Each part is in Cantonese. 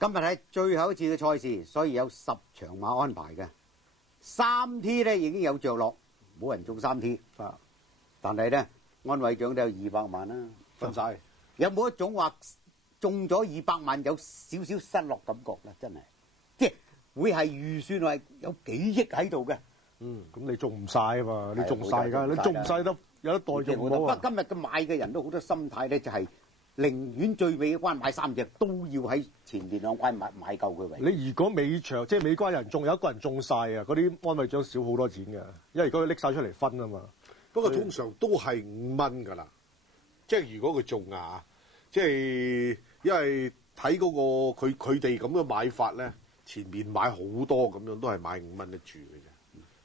今日係最後一次嘅賽事，所以有10場馬安排嘅。3T 咧已經有着落，冇人中3T。但係咧安慰獎都有200萬啦，分晒。有冇一種話中咗200萬有少少失落感覺咧？真係，即係會係預算係有幾億喺度嘅。咁你中唔晒啊嘛？你中晒㗎，你中唔晒得有得代用到啊！不過今日嘅買嘅人都好多心態咧，就係寧願最尾關買3隻，都要喺前面兩關買夠佢為。你如果尾場即係尾關人中有一個人中晒啊，嗰啲安慰獎少好多錢㗎，因為如果佢拎晒出嚟分啊嘛。不過通常都係5蚊㗎啦，即係如果佢中啊，即係因為睇嗰個佢哋咁嘅買法咧，前面買好多咁樣都係買5蚊一注嘅啫。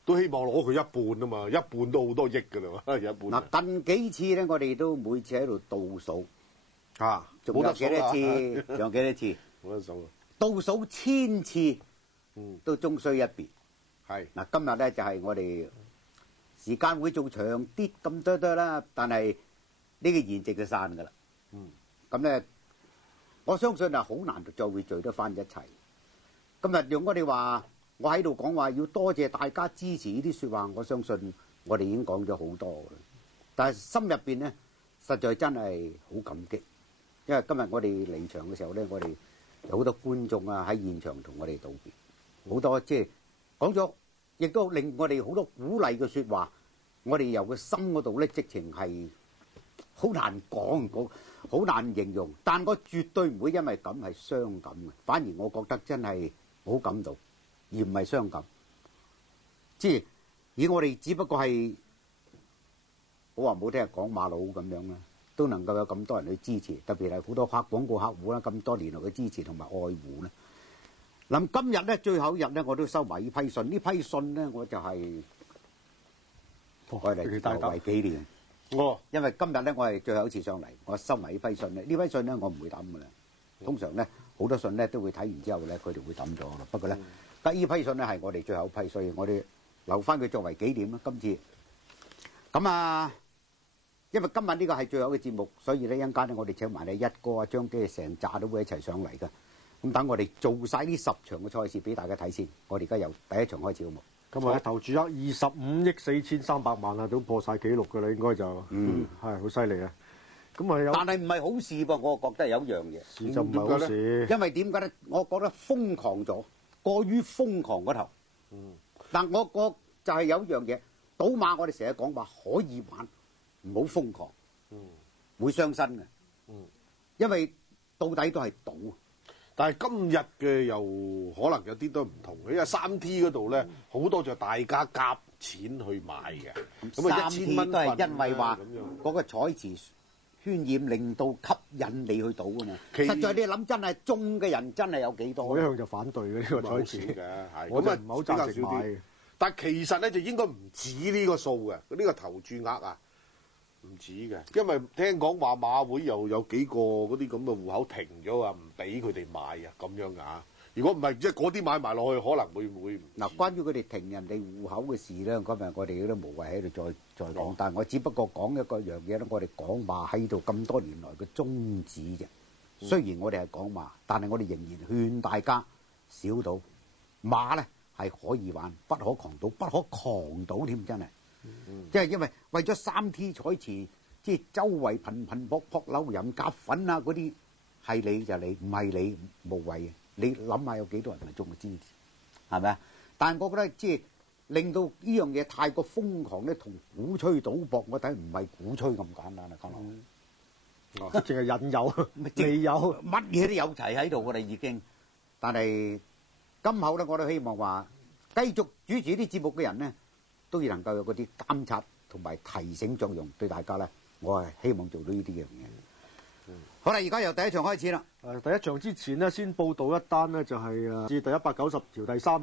都希望攞佢一半啊嘛，一半都好多億㗎啦，有一半。嗱，近幾次咧，我哋都每次喺度倒數，仲有幾多次？仲有幾多次？冇得數。倒數1000次，都終須一別。係嗱，今日咧就係我哋時間會做長啲咁多啦，但係呢個筵席就散㗎啦。咁咧，我相信啊，好難再會聚得翻一齊。今日用我哋話。我喺度講話要多謝大家支持呢啲説話，我相信我哋已經講咗好多㗎啦。但係心入邊咧，實在真係好感激，因為今日我哋離場嘅時候咧，我哋有好多觀眾啊喺現場同我哋道別，好多即係講咗，亦都令我哋好多鼓勵嘅説話。我哋由個心嗰度咧，直情係好難講，好難形容。但我絕對唔會因為咁係傷感嘅，反而我覺得真係好感動。而唔係傷感，即係以我哋只不過係好話唔好聽，講馬佬咁樣啦，都能夠有咁多人去支持，特別係好多廣告客戶啦，咁多年來嘅支持同埋愛護咧。嗱，今日咧最後一日咧，我都收埋呢批信，呢批信咧我就係愛嚟作為紀念。因為今日咧我係最後一次上嚟，我收埋呢批信咧，呢批信咧我唔會抌㗎啦。通常咧好多信咧都會睇完之後咧，佢哋會抌咗啦。不過咧，得呢批信咧係我哋最後一批，所以我哋留翻佢作為紀念啦。今次咁啊，因為今日呢個係最後嘅節目，所以咧一陣間咧我哋請埋你一哥啊、張基成紮都會一齊上嚟㗎。咁等我哋做晒呢10場嘅賽事俾大家睇先。我哋而家由第一場開始好冇？咁啊，投注額25億4300萬啊，都破晒紀錄㗎啦，應該就係好犀利啊！咁啊，但係唔係好事噃，我覺得有一樣嘢事就唔係好事，因為點解咧？我覺得瘋狂咗。過於瘋狂嗰頭，但我覺就係有一樣嘢，賭馬我哋成日講話可以玩，唔好瘋狂，會傷身嘅，因為到底都係賭。但係今日嘅又可能有啲都唔同嘅，因為3T 嗰度咧好多就大家夾錢去買嘅，咁啊1000蚊都係因為話嗰個彩池渲染令到吸引你去賭啊嘛，實在你諗真係中嘅人真係有幾多？我一向就反對嘅呢個彩池嘅，我就唔係好贊成買嘅。但係其實咧就應該唔止呢個數嘅，呢個投注額啊唔止嘅，因為聽講話馬會又有幾個嗰啲咁嘅戶口停咗啊，唔俾佢哋買啊咁樣啊。如果唔係即係嗰啲買埋落去，可能會嗱。關於佢哋停人哋戶口嘅事咧，今日我哋都無謂喺度再講。但係我只不過講一個樣嘢咧，我哋講馬喺度咁多年來嘅宗旨啫。雖然我哋係講馬，但係我哋仍然勸大家少賭馬咧係可以玩，不可狂賭，不可狂賭添，真係。即係因為為咗3T 彩池，即係周圍頻撲流人夾粉啊嗰啲，係你就你，唔係你無謂嘅。你諗下有幾多人係中嘅支持，係咪啊？但係我覺得即係令到呢樣嘢太過瘋狂咧，同鼓吹賭博，我睇唔係鼓吹咁簡單啊，江流。淨係引誘，未有乜嘢都有齊喺度，我哋已經。但係今後咧，我都希望話繼續主持啲節目嘅人咧，都要能夠有嗰啲監察同埋提醒作用，對大家咧，我係希望做到呢啲樣嘢。好啦，而家由第一場開始啦。第一場之前呢，先報道一單呢，就係至第190條第3